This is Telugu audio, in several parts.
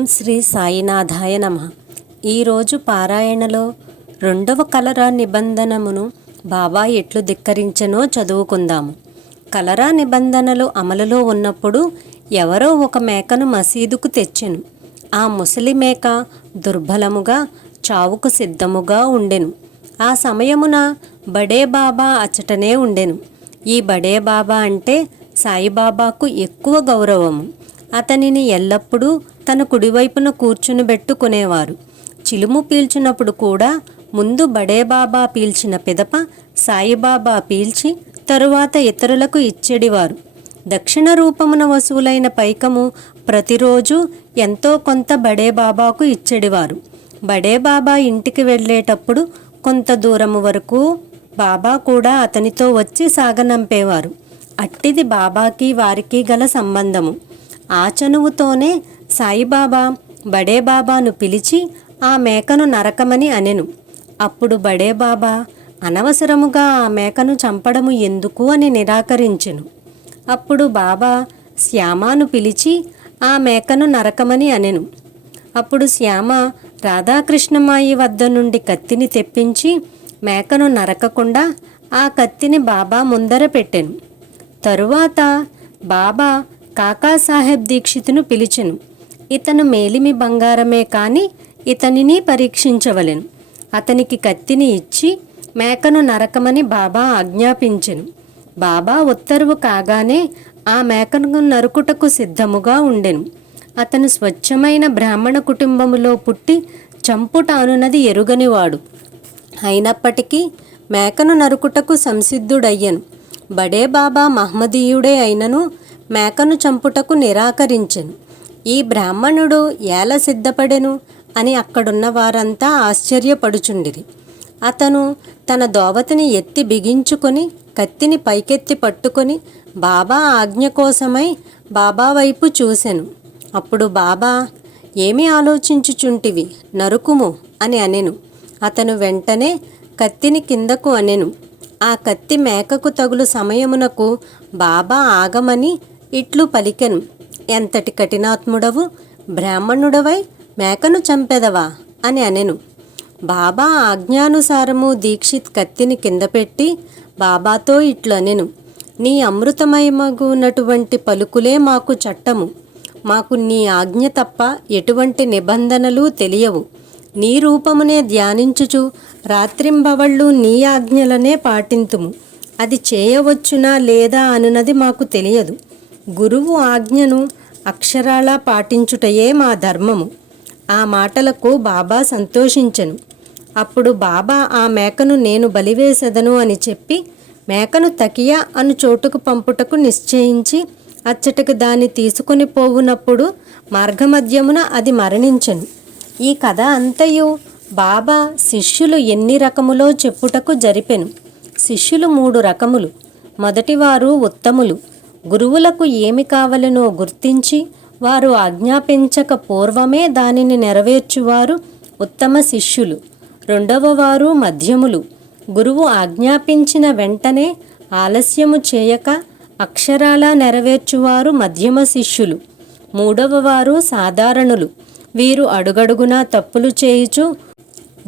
ఓం శ్రీ సాయినాథాయ నమ. ఈరోజు పారాయణలో రెండవ కలరా నిబంధనమును బాబా ఎట్లు ధిక్కరించనో చదువుకుందాము. కలరా నిబంధనలు అమలులో ఉన్నప్పుడు ఎవరో ఒక మేకను మసీదుకు తెచ్చెను. ఆ ముసలి మేక దుర్బలముగా చావుకు సిద్ధముగా ఉండెను. ఆ సమయమున బడే బాబా అచ్చటనే ఉండెను. ఈ బడే బాబా అంటే సాయిబాబాకు ఎక్కువ గౌరవము. అతనిని ఎల్లప్పుడూ తన కుడివైపున కూర్చుని పెట్టుకునేవారు చిలుము పీల్చినప్పుడు కూడా ముందు బడే బాబా పీల్చిన పిదప సాయిబాబా పీల్చి తరువాత ఇతరులకు ఇచ్చేడివారు. దక్షిణ రూపమున వసూలైన పైకము ప్రతిరోజు ఎంతో కొంత బడే బాబాకు ఇచ్చేడివారు. బడే బాబా ఇంటికి వెళ్ళేటప్పుడు కొంత దూరము వరకు బాబా కూడా అతనితో వచ్చి సాగనంపేవారు. అట్టిది బాబాకి వారికి గల సంబంధము. ఆ చనువుతోనే సాయిబాబా బడే బాబాను పిలిచి ఆ మేకను నరకమని అనెను. అప్పుడు బడే బాబా అనవసరముగా ఆ మేకను చంపడము ఎందుకు అని నిరాకరించెను. అప్పుడు బాబా శ్యామాను పిలిచి ఆ మేకను నరకమని అనెను. అప్పుడు శ్యామ రాధాకృష్ణమాయి వద్ద నుండి కత్తిని తెప్పించి మేకను నరకకుండా ఆ కత్తిని బాబా ముందర పెట్టెను. తరువాత బాబా కాకాసాహెబ్ దీక్షితును పిలిచెను. ఇతను మేలిమి బంగారమే కాని ఇతనిని పరీక్షించవలెను. అతనికి కత్తిని ఇచ్చి మేకను నరకమని బాబా ఆజ్ఞాపించెను. బాబా ఉత్తర్వు కాగానే ఆ మేకను నరుకుటకు సిద్ధముగా ఉండెను. అతను స్వచ్ఛమైన బ్రాహ్మణ కుటుంబములో పుట్టి చంపుట ఎరుగనివాడు. అయినప్పటికీ మేకను నరుకుటకు సంసిద్ధుడయ్యను. బడే బాబా మహమ్మదీయుడే అయినను మేకను చంపుటకు నిరాకరించెను. ఈ బ్రాహ్మణుడు ఎలా సిద్ధపడెను? అని అక్కడున్న వారంతా ఆశ్చర్యపడుచుండిరి. అతను తన దోవతిని ఎత్తి బిగించుకొని కత్తిని పైకెత్తి పట్టుకొని బాబా ఆజ్ఞ కోసమై బాబా వైపు చూసెను. అప్పుడు బాబా ఏమి ఆలోచించుచుంటివి? నరుకుము? అని అనెను. అతను వెంటనే కత్తిని కిందకు అనెను. ఆ కత్తి మేకకు తగులు సమయమునకు బాబా ఆగమని ఇట్లు పలికెను. ఎంతటి కఠినాత్ముడవు? బ్రాహ్మణుడవై మేకను చంపెదవా? అని అనెను. బాబా ఆజ్ఞానుసారము దీక్షిత్ కత్తిని కింద పెట్టి బాబాతో ఇట్లు అనెను. నీ అమృతమయమగునటువంటి పలుకులే మాకు చట్టము. మాకు నీ ఆజ్ఞ తప్ప ఎటువంటి నిబంధనలు తెలియవు. నీ రూపమునే ధ్యానించుచు రాత్రింబవళ్ళు నీ ఆజ్ఞలనే పాటింతుము. అది చేయవచ్చునా లేదా అనున్నది మాకు తెలియదు. గురువు ఆజ్ఞను అక్షరాలా పాటించుటయే మా ధర్మము. ఆ మాటలకు బాబా సంతోషించెను. అప్పుడు బాబా ఆ మేకను నేను బలివేసెదను అని చెప్పి మేకను తకియా అను చోటుకు పంపుటకు నిశ్చయించి అచ్చటకు దాన్ని తీసుకొని పోవునప్పుడు మార్గమధ్యమున అది మరణించను. ఈ కథ అంతయు బాబా శిష్యులు ఎన్ని రకములో చెప్పుటకు జరిపెను. శిష్యులు మూడు రకములు. మొదటివారు ఉత్తములు. గురువులకు ఏమి కావలనో గుర్తించి వారు ఆజ్ఞాపించక పూర్వమే దానిని నెరవేర్చువారు ఉత్తమ శిష్యులు. రెండవ వారు మధ్యములు. గురువు ఆజ్ఞాపించిన వెంటనే ఆలస్యము చేయక అక్షరాలా నెరవేర్చువారు మధ్యమ శిష్యులు. మూడవ వారు సాధారణులు. వీరు అడుగడుగునా తప్పులు చేయుచు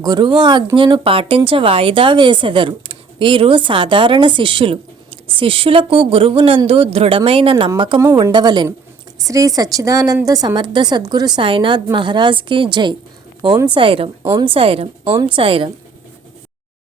గురువు ఆజ్ఞను పాటించ వాయిదా వేసెదరు. వీరు సాధారణ శిష్యులు. శిష్యులకు గురువునందు దృఢమైన నమ్మకము ఉండవలెను. శ్రీ సచ్చిదానంద సమర్థ సద్గురు సాయినాథ్ మహారాజ్కి జై. ఓం సాయిరం ఓం సాయిరం ఓం సాయిరం